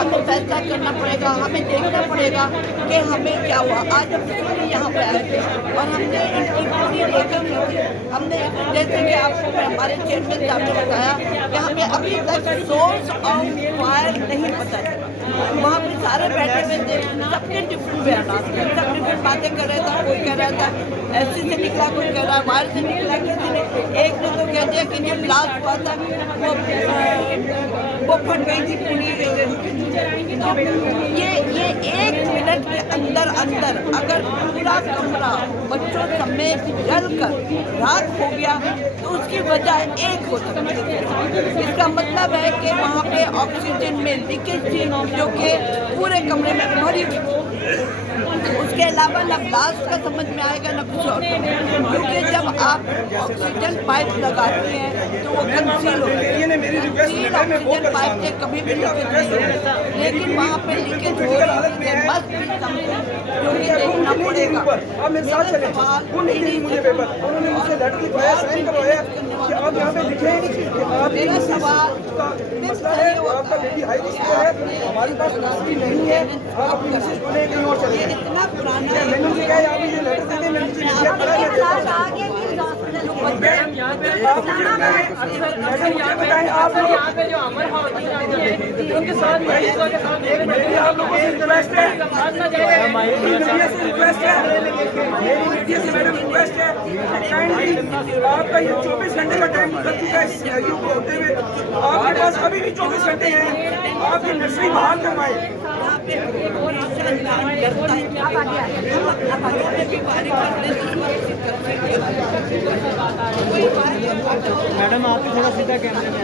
हमें फैसला करना पड़ेगा, हमें देखना पड़ेगा कि हमें क्या हुआ। आज हम पूरी यहाँ पे आए थे और हमने इनकी पूरी रेखा की थी। हमने जैसे कि आपको हमारे चेयरमैन साहब ने बताया कि हमें अभी तक सोर्स ऑफ फायर नहीं पता चला। वहाँ पे सारे बैठे हुए थे, सबके डिफरेंट बयान थे, सब डिफरेंट बातें कर रहा था। कोई कह रहा था ऐसी से निकला, कोई कह रहा वायर से निकला, किसी ने एक ने तो कह दिया कि जब ब्लास्ट हुआ था वो फट गई थी पूरी। तो ये 1 मिनट के अंदर अंदर अगर पूरा कमरा बच्चों समेत जलकर राख हो गया तो उसकी वजह एक हो सकती है। इसका मतलब है कि वहाँ पे ऑक्सीजन में लीकेज थी जो कि पूरे कमरे में भरी हुई थी। उसके अलावा न ब्लास्ट का समझ में आएगा न कुछ और, क्योंकि जब आप ऑक्सीजन पाइप लगाते हैं तो वो कंसील होता है। ऑक्सीजन पाइप से कभी भी लीकेज नहीं होता, लेकिन वहाँ पे लीकेज हो रही है। मस्ट भी समथिंग जो कि देखना पड़ेगा। मेरा सवाल मेरा सवाल हमारे पास नौकरी नहीं है, आप अपनी कोशिश बने कहीं और चले जाएं। इतना पुराना मैंने उनसे कहा आप मुझे लेटर दे दें, मैं नीचे मीडिया पढ़ा लेता हूँ। बताएं आप लोग उनके साथ मेरी आप लोगों से रिक्वेस्ट है, मीडिया से रिक्वेस्ट है, मेरी मीडिया से मैडम रिक्वेस्ट है, काइंडली आपका ये 24 घंटे का टाइम गुजर चुका है इस सिनेरियो को होते हुए, आपके पास अभी भी 24 घंटे हैं, आप ये नर्सरी बहाल करवाएं। मैडम आप थोड़ा सीधा कैमरे में